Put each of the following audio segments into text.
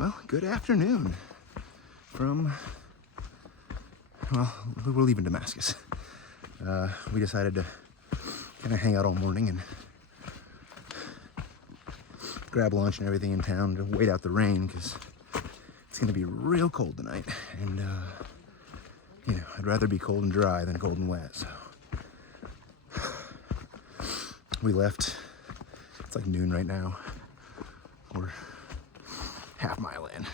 Well, good afternoon from, well, we're leaving Damascus. We decided to kind of hang out all morning and grab lunch and everything in town to wait out the rain because it's going to be real cold tonight. And, you know, I'd rather be cold and dry than cold and wet, so. We left, it's like noon right now. We're half mile in.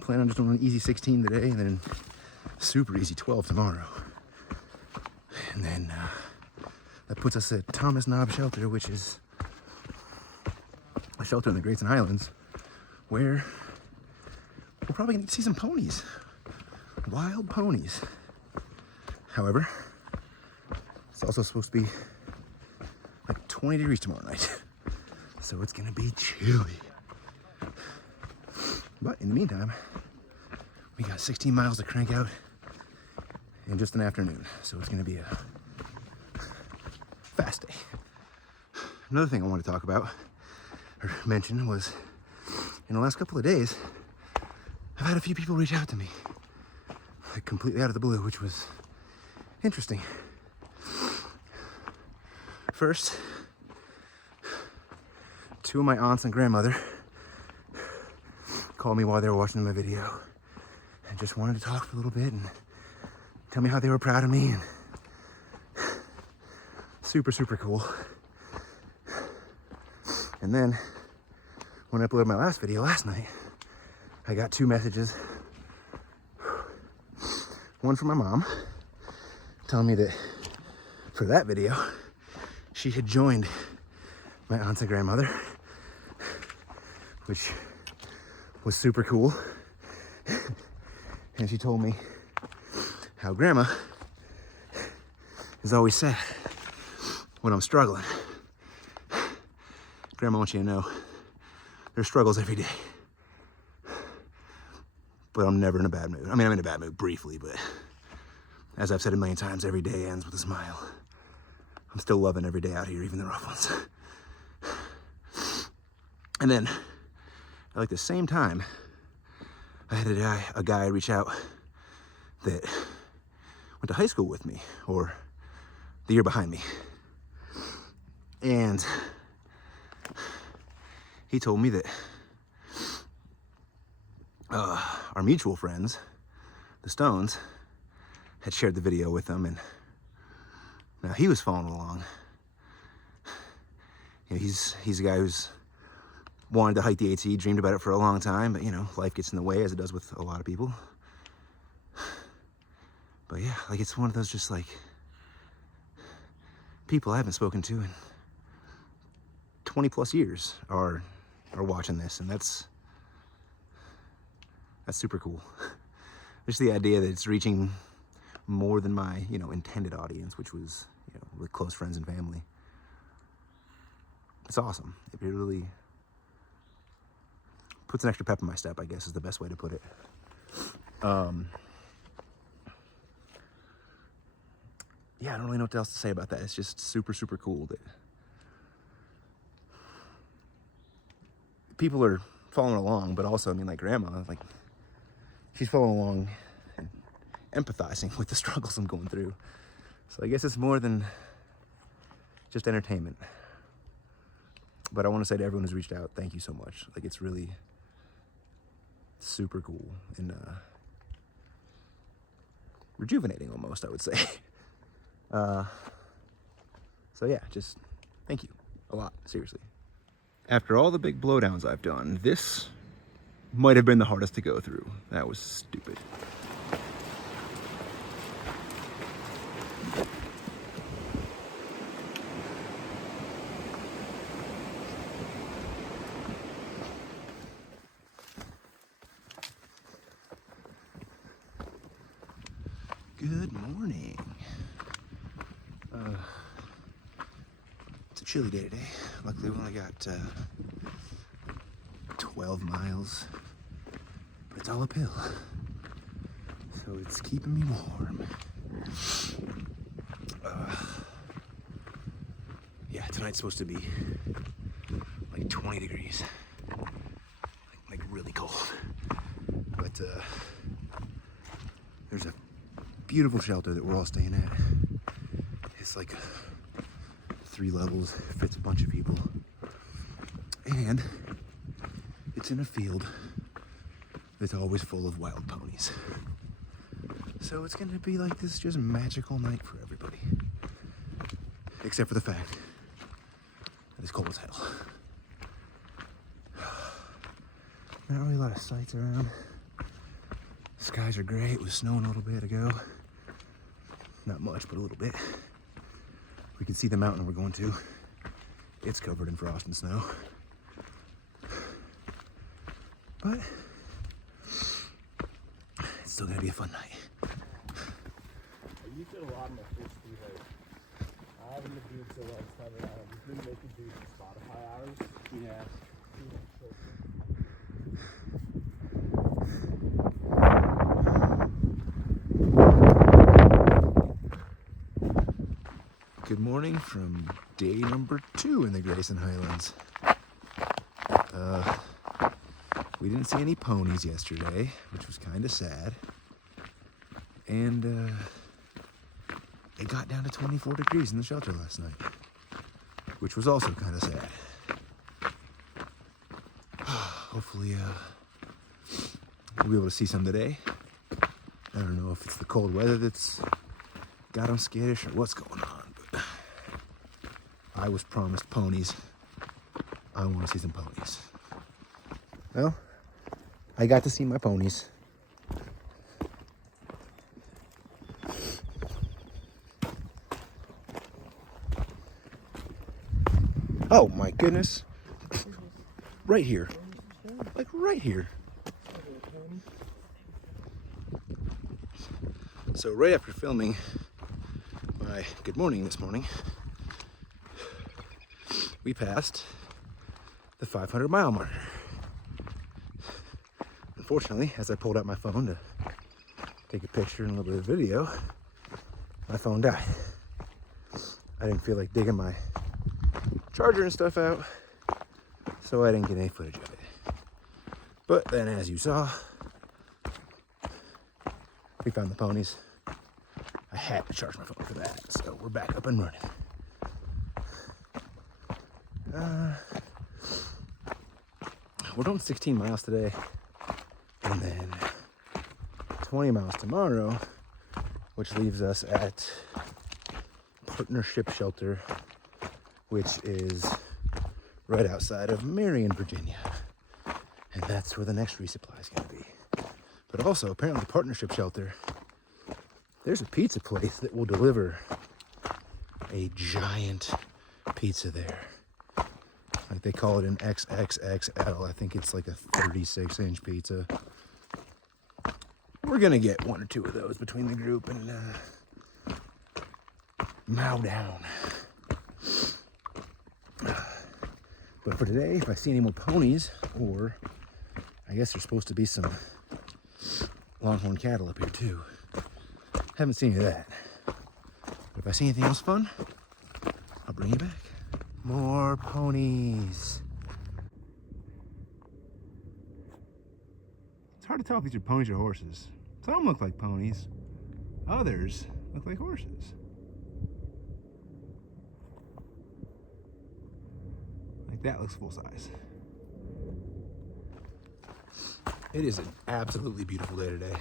Plan on just doing an easy 16 today and then super easy 12 tomorrow. And then that puts us at Thomas Knob Shelter, which is a shelter in the Greats and Highlands where we're probably gonna see some ponies, wild ponies. However, it's also supposed to be like 20 degrees tomorrow night. So it's gonna be chilly. But in the meantime, we got 16 miles to crank out in just an afternoon. So it's gonna be a fast day. Another thing I want to talk about or mention was in the last couple of days, I've had a few people reach out to me like completely out of the blue, which was interesting. First, two of my aunts and grandmother called me while they were watching my video and just wanted to talk for a little bit and tell me how they were proud of me, and super, super cool. And then when I uploaded my last video last night, I got two messages. One from my mom telling me that for that video, she had joined my aunts and grandmother, which was super cool. And she told me how grandma is always sad when I'm struggling. Grandma wants you to know there's struggles every day, but I'm never in a bad mood. I mean, I'm in a bad mood briefly, but as I've said a million times, every day ends with a smile. I'm still loving every day out here, even the rough ones. And then, at like the same time, I had a guy reach out that went to high school with me, or the year behind me. And he told me that our mutual friends, the Stones, had shared the video with them, and now he was following along. You know, he's a guy who's wanted to hike the AT, dreamed about it for a long time, but you know, life gets in the way, as it does with a lot of people. But yeah, like it's one of those just like people I haven't spoken to in 20 plus years are watching this, and that's super cool. Just the idea that it's reaching more than my, you know, intended audience, which was, you know, with close friends and family. It's awesome. It really puts an extra pep in my step, I guess is the best way to put it. Yeah, I don't really know what else to say about that. It's just super, super cool that people are following along, but also, I mean, like grandma, like she's following along and empathizing with the struggles I'm going through. So I guess it's more than just entertainment. But I want to say to everyone who's reached out, thank you so much. Like, it's really super cool and rejuvenating almost, I would say. So yeah, just thank you a lot, seriously. After all the big blowdowns I've done, this might have been the hardest to go through. That was stupid. Good morning. It's a chilly day today. Luckily we only got 12 miles, but it's all uphill, so it's keeping me warm. Yeah, tonight's supposed to be like 20 degrees. beautiful shelter that we're all staying at. It's like 3 levels, fits a bunch of people. And it's in a field that's always full of wild ponies. So it's gonna be like this just magical night for everybody. Except for the fact that it's cold as hell. Not really a lot of sights around. Skies are gray. It was snowing a little bit ago. Not much, but a little bit. We can see the mountain we're going to. It's covered in frost and snow. But it's still gonna be a fun night. I used it a lot in my first 3 days. I haven't been doing so well this time around. I've just been making do for Spotify hours. Yeah. Good morning from day number 2 in the Grayson Highlands. We didn't see any ponies yesterday, which was kind of sad. And it got down to 24 degrees in the shelter last night, which was also kind of sad. Hopefully we'll be able to see some today. I don't know if it's the cold weather that's got them skittish or what's going on, but I was promised ponies. I want to see some ponies. Well, I got to see my ponies. Oh my goodness. Right here. Like right here. So right after filming my good morning this morning, we passed the 500-mile marker. Unfortunately, as I pulled out my phone to take a picture and a little bit of video, my phone died. I didn't feel like digging my charger and stuff out, so I didn't get any footage of it. But then, as you saw, we found the ponies. I had to charge my phone for that, so we're back up and running. We're doing 16 miles today, and then 20 miles tomorrow, which leaves us at Partnership Shelter, which is right outside of Marion, Virginia. And that's where the next resupply is going to be. But also, apparently, Partnership Shelter, there's a pizza place that will deliver a giant pizza there. Like they call it an XXXL. I think it's like a 36-inch pizza. We're gonna get 1 or 2 of those between the group and mow down. But for today, if I see any more ponies, or I guess there's supposed to be some longhorn cattle up here too. Haven't seen any of that. But if I see anything else fun, I'll bring you back. More ponies. It's hard to tell if these are ponies or horses. Some look like ponies. Others look like horses. Like that looks full size. It is an absolutely beautiful day today.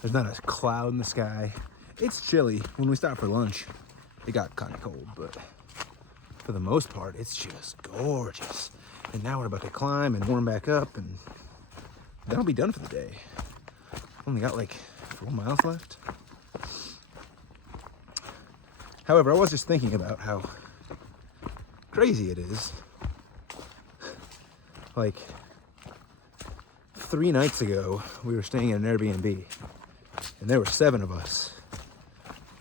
There's not a cloud in the sky. It's chilly. When we stopped for lunch, it got kind of cold, but for the most part, it's just gorgeous. And now we're about to climb and warm back up, and that'll be done for the day. Only got like 4 miles left. However, I was just thinking about how crazy it is. Like 3 nights ago, we were staying at an Airbnb, and there were 7 of us.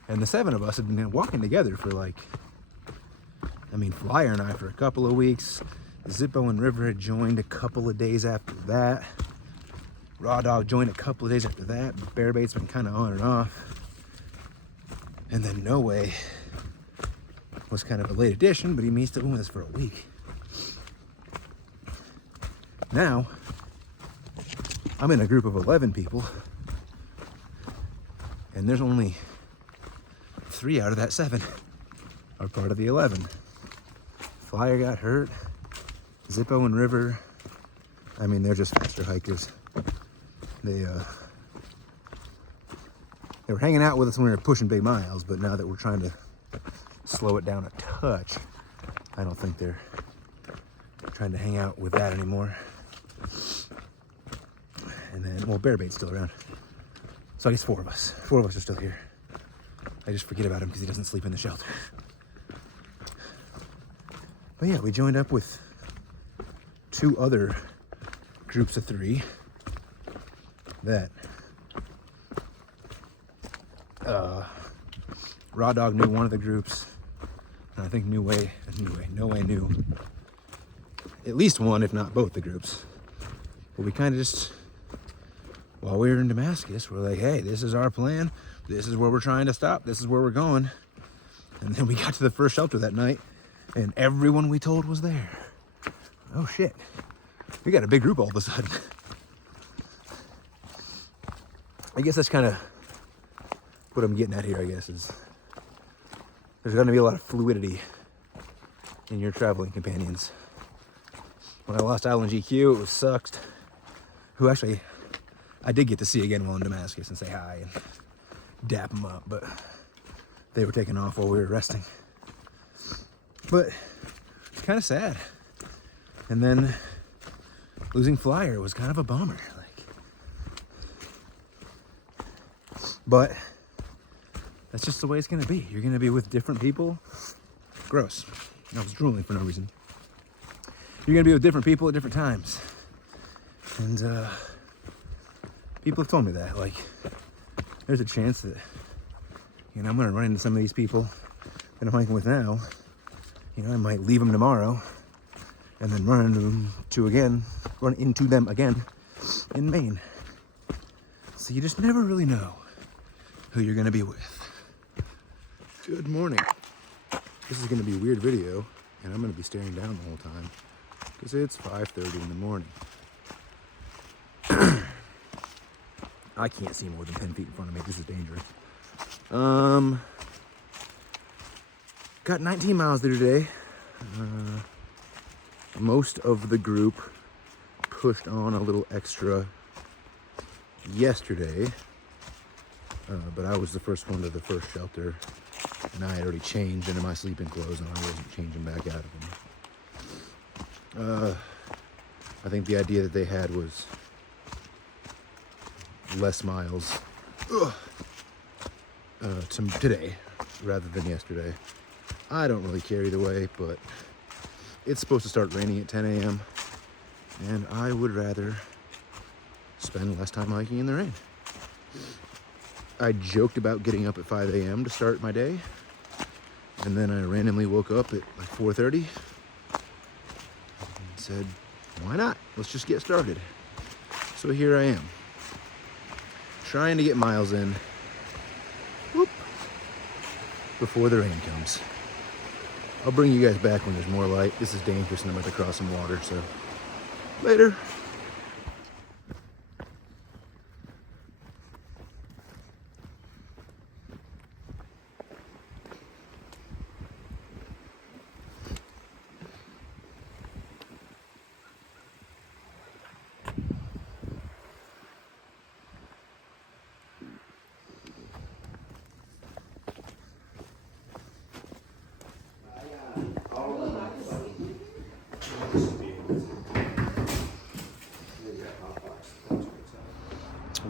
And the 7 of us had been walking together for like, Flyer and I for a couple of weeks. Zippo and River had joined a couple of days after that. Raw Dog joined a couple of days after that. Bearbait's been kind of on and off. And then No Way was kind of a late addition, but he's still been with us for a week. Now, I'm in a group of 11 people. And there's only 3 out of that 7 are part of the 11. Flyer got hurt. Zippo and River, I mean, they're just faster hikers. They were hanging out with us when we were pushing big miles, but now that we're trying to slow it down a touch, I don't think they're trying to hang out with that anymore. And then, well, Bearbait's still around. So I guess 4 of us. 4 of us are still here. I just forget about him because he doesn't sleep in the shelter. But yeah, we joined up with 2 other groups of 3 that Raw Dog knew one of the groups, and I think No Way knew at least one, if not both the groups. But we kind of just, while we were in Damascus, we're like, hey, this is our plan. This is where we're trying to stop. This is where we're going. And then we got to the first shelter that night, and everyone we told was there. Oh shit. We got a big group all of a sudden. I guess that's kind of what I'm getting at here, I guess, is there's going to be a lot of fluidity in your traveling companions. When I lost Island GQ, it was Sucked, who actually I did get to see again while in Damascus and say hi and dap them up, but they were taking off while we were resting. But it's kind of sad. And then losing Flyer was kind of a bummer. But that's just the way it's gonna be. You're gonna be with different people. Gross. I was drooling for no reason. You're gonna be with different people at different times. And people have told me that. Like, there's a chance that, you know, I'm gonna run into some of these people that I'm hiking with now. You know, I might leave them tomorrow and then run into them again in Maine. So you just never really know who you're gonna be with. Good morning. This is gonna be a weird video, and I'm gonna be staring down the whole time because it's 5:30 in the morning. I can't see more than 10 feet in front of me. This is dangerous. Got 19 miles there today. Most of the group pushed on a little extra yesterday, but I was the first one to the first shelter, and I had already changed into my sleeping clothes, and I wasn't changing back out of them. I think the idea that they had was less miles today rather than yesterday. I don't really care either way, but it's supposed to start raining at 10 a.m. and I would rather spend less time hiking in the rain. I joked about getting up at 5 a.m. to start my day, and then I randomly woke up at like 4:30 and said, why not? Let's just get started. So here I am, trying to get miles in before the rain comes. I'll bring you guys back when there's more light. This is dangerous and I'm about to cross some water, so later.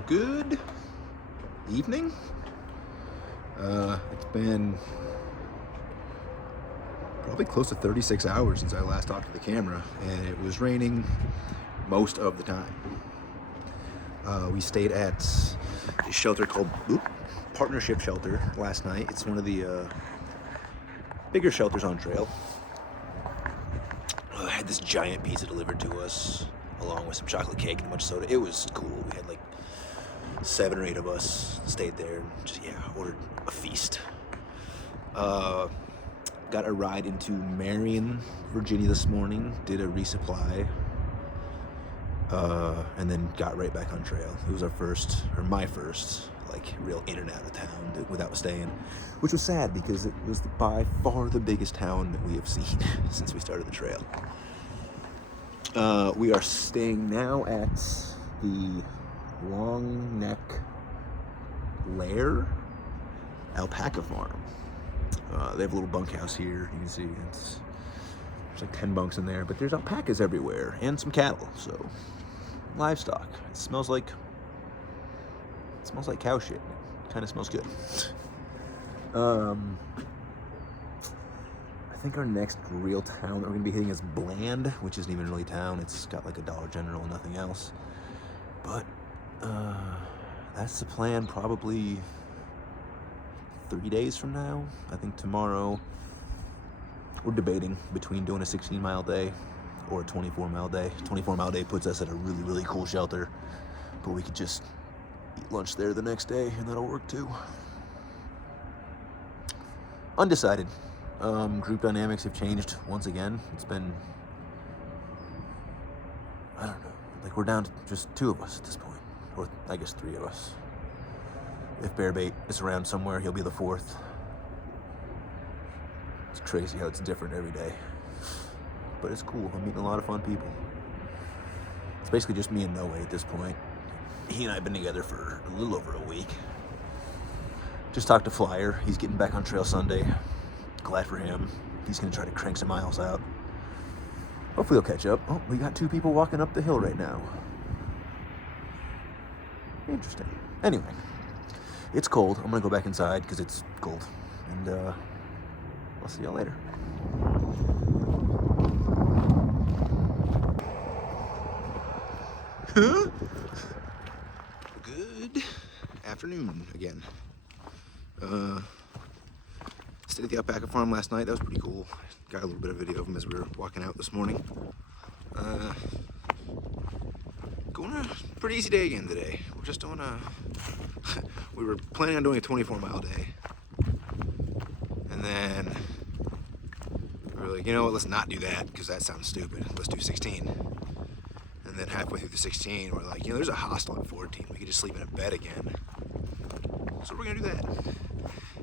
Good evening. It's been probably close to 36 hours since I last talked to the camera, and it was raining most of the time. We stayed at a shelter called Partnership Shelter last night. It's one of the bigger shelters on trail. I had this giant pizza delivered to us along with some chocolate cake and a bunch of soda. It was cool. We had like 7 or 8 of us, stayed there, just ordered a feast. Got a ride into Marion, Virginia this morning, did a resupply. and then got right back on trail. It was my first, like, real in and out of town without staying, which was sad because it was by far the biggest town that we have seen since we started the trail. We are staying now at the Long Neck Lair Alpaca Farm. They have a little bunkhouse here. You can see there's like 10 bunks in there, but there's alpacas everywhere and some cattle, so livestock. It smells like cow shit. It kind of smells good. I think our next real town that we're gonna be hitting is Bland, which isn't even really a town. It's got like a Dollar General and nothing else. But that's the plan. Probably 3 days from now. I think tomorrow we're debating between doing a 16-mile day or a 24-mile day. 24-mile day puts us at a really, really cool shelter, but we could just eat lunch there the next day and that'll work too. Undecided. Group dynamics have changed once again. It's been, I don't know, like we're down to just 2 of us at this point, or I guess 3 of us. If Bearbait is around somewhere, he'll be the 4th. It's crazy how it's different every day, but it's cool. I'm meeting a lot of fun people. It's basically just me and Noe at this point. He and I have been together for a little over a week. Just talked to Flyer. He's getting back on trail Sunday. Glad for him. He's gonna try to crank some miles out. Hopefully he'll catch up. Oh, we got 2 people walking up the hill right now. Interesting. Anyway, it's cold. I'm gonna go back inside because it's cold. And I'll see y'all later. Good afternoon again. Stayed at the alpaca farm last night. That was pretty cool. Got a little bit of video of him as we were walking out this morning. Going a pretty easy day again today. We're just doing we were planning on doing a 24-mile day. And then we were like, you know what, let's not do that because that sounds stupid. Let's do 16. And then halfway through the 16, we're like, you know, there's a hostel at 14. We could just sleep in a bed again. So we're gonna do that.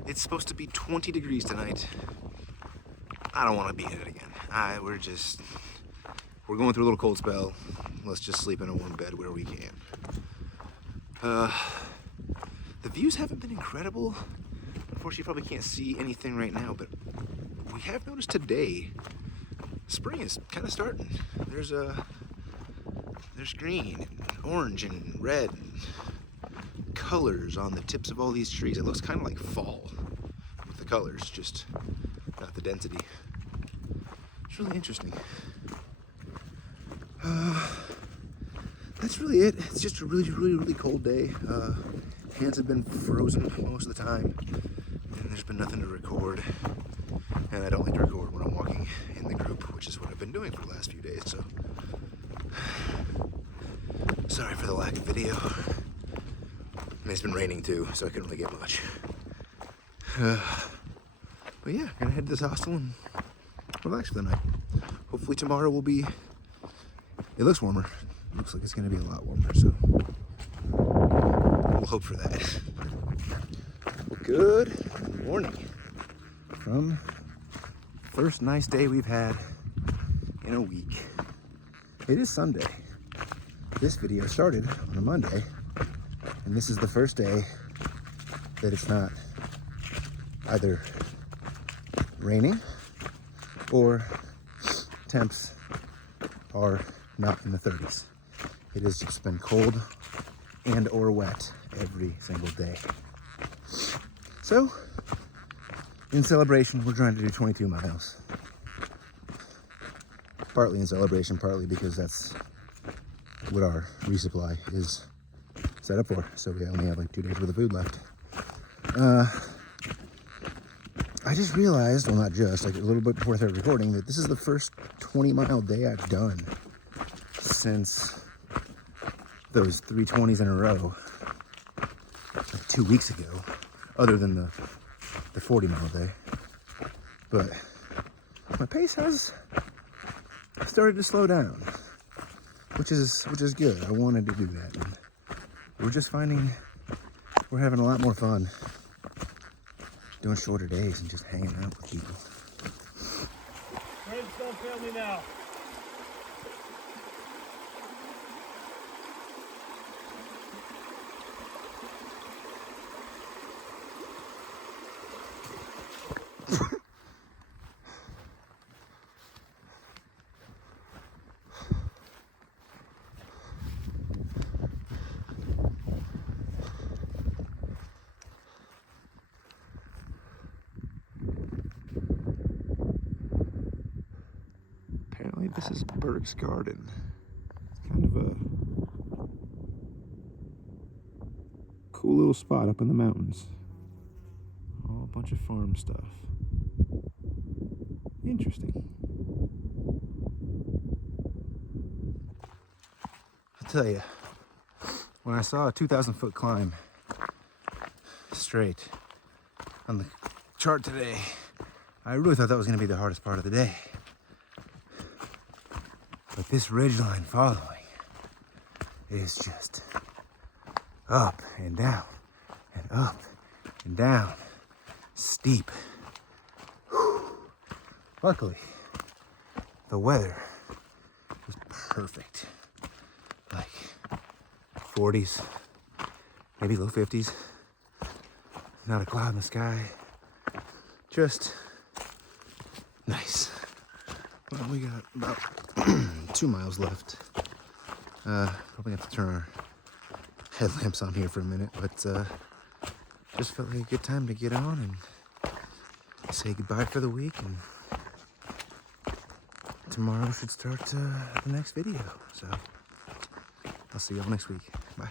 It's supposed to be 20 degrees tonight. I don't want to be in it again. We're going through a little cold spell. Let's just sleep in a warm bed where we can. The views haven't been incredible. Unfortunately, you probably can't see anything right now, but we have noticed today, spring is kind of starting. There's green, and orange, and red colors on the tips of all these trees. It looks kind of like fall with the colors, just not the density. It's really interesting. That's really it. It's just a really, really, really cold day. Hands have been frozen most of the time, and there's been nothing to record. And I don't like to record when I'm walking in the group, which is what I've been doing for the last few days, so sorry for the lack of video. And it's been raining too, so I couldn't really get much. But yeah, gonna head to this hostel and relax for the night. Hopefully tomorrow will be, it looks warmer. It looks like it's gonna be a lot warmer, so we'll hope for that. Good morning from first nice day we've had in a week. It is Sunday. This video started on a Monday, and this is the first day that it's not either raining or temps are not in the 30s. It has just been cold and or wet every single day. So, in celebration, we're trying to do 22 miles. Partly in celebration, partly because that's what our resupply is set up for. So we only have like 2 days worth of food left. I just realized, well not just, like a little bit before I started recording, that this is the first 20-mile day I've done since those 320s in a row, like 2 weeks ago, other than the 40-mile day. But my pace has started to slow down. which is good. I wanted to do that. And we're just finding we're having a lot more fun doing shorter days and just hanging out with people. Friends, don't fail me now. Apparently this is Burke's Garden. It's kind of a cool little spot up in the mountains. All a bunch of farm stuff. Interesting. I'll tell you, when I saw a 2,000-foot climb straight on the chart today, I really thought that was going to be the hardest part of the day. But this ridgeline following is just up and down and up and down, steep. Whew. Luckily, the weather was perfect. Like 40s, maybe low 50s. Not a cloud in the sky. Just nice. Well, we got about 2 miles left. Probably have to turn our headlamps on here for a minute, but just felt like a good time to get on and say goodbye for the week. And tomorrow should start the next video. So I'll see y'all next week. Bye.